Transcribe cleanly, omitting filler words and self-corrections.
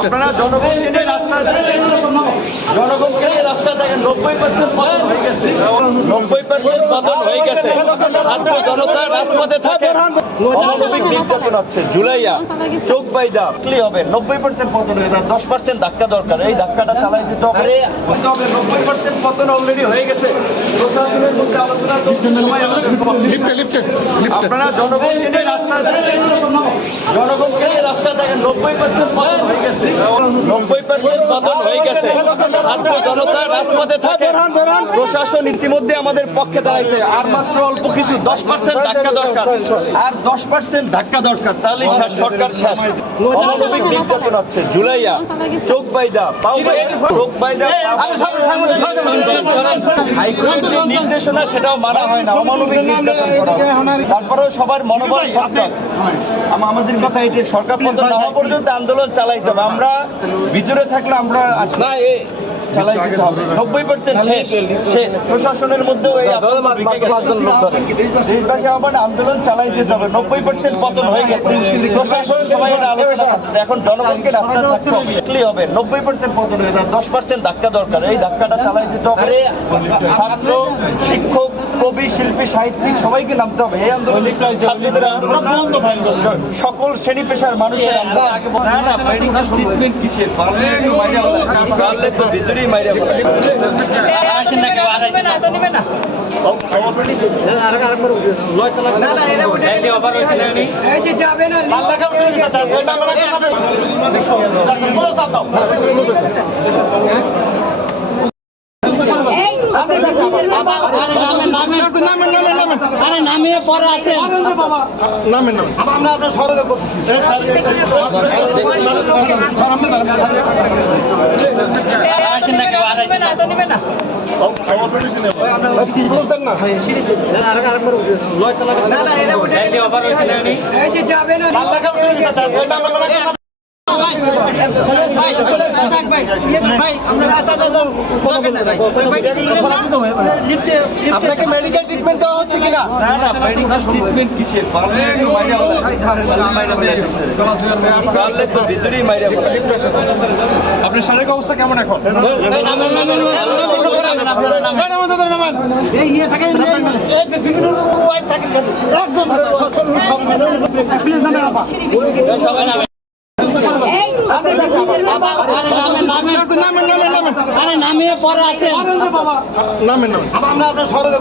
আপনারা জনগণকে নিয়ে রাস্তায় থাকেন, জনগণকে নিয়ে রাস্তায় থাকেন। 90% পতন হয়ে গেছে, 90% পতন হয়ে গেছে। ছাত্র জনতা রাজপথে থাকে, অমানবিক নির্যাতন হচ্ছে। জুলাইয়া চোখ বাইদা ক্লি হবে। 90% পতন হয়ে যায়, 10% ধাক্কা দরকার। এই ধাক্কাটা চালাই দিতে হবে। 90% পতন অলরেডি হয়ে গেছে। প্রশাসনের মধ্যে আলোচনা করতে সময় আপনারা জনগণকে নিয়ে রাস্তায় থাকেন, জনগণকে নিয়ে রাস্তায় থাকেন। 90% পতন হয়ে গেছে, 90% পতন হয়ে গেছে। ছাত্র জনতা রাজপথে থাকে, প্রশাসন ইতিমধ্যে আমাদের পক্ষে দাঁড়াইছে। আর মাত্র অল্প কিছু 10% ধাক্কা দরকার, আর 10% ধাক্কা দরকার, তাহলে সরকার শেষ। অমানবিক নির্যাতন হচ্ছে। জুলাইয়া চোখ বাইদা চোখ বাইদা হাইকোর্টের নির্দেশনা সেটাও মানা হয় না, অমানবিক নির্যাতন করা হয়। তারপরেও সবার মনোবল সরকার, আমাদের কথা এটি সরকার পতন না হওয়া পর্যন্ত আন্দোলন চালাইতে হবে। আমরা ভিতরে থাকলে আমরা চালাই দিতে হবে। 90% শেষ। প্রশাসনের মধ্যেও এই দেশবাসী আবার আন্দোলন চালাই যেতে হবে। 90% পতন হয়ে গেছে, প্রশাসন সবাই আলোচনা করছে। এখন জনগণকে রাস্তায় থাকতে হবে। 90% পতন হয়ে যায়, 10% ধাক্কা দরকার। এই ধাক্কাটা চালাই যেতে হবে। ছাত্র, শিক্ষক, কবি, শিল্পী, সাহিত্যিক সবাইকে নামতে হবে। এই আন্দোলন ছাত্রদের আন্দোলন, সকল শ্রেণী পেশার মানুষের আন্দোলন। ট্রিটমেন্ট কিসের ভিতরেই মাইরা বলে নামিয়ে পরে আসেন, নামেন আমরা আপনার সদর যাবে না। আপনাকে মেডিকেল ট্রিটমেন্ট দেওয়া হচ্ছে কিনা? না, মেডিকেল ট্রিটমেন্ট কিসের ভিতরেই মাইরা বলে। আপনার শারীরিক অবস্থা কেমন এখন? নামিয়ে পরে আসেন, নামেন আমরা আপনার সদর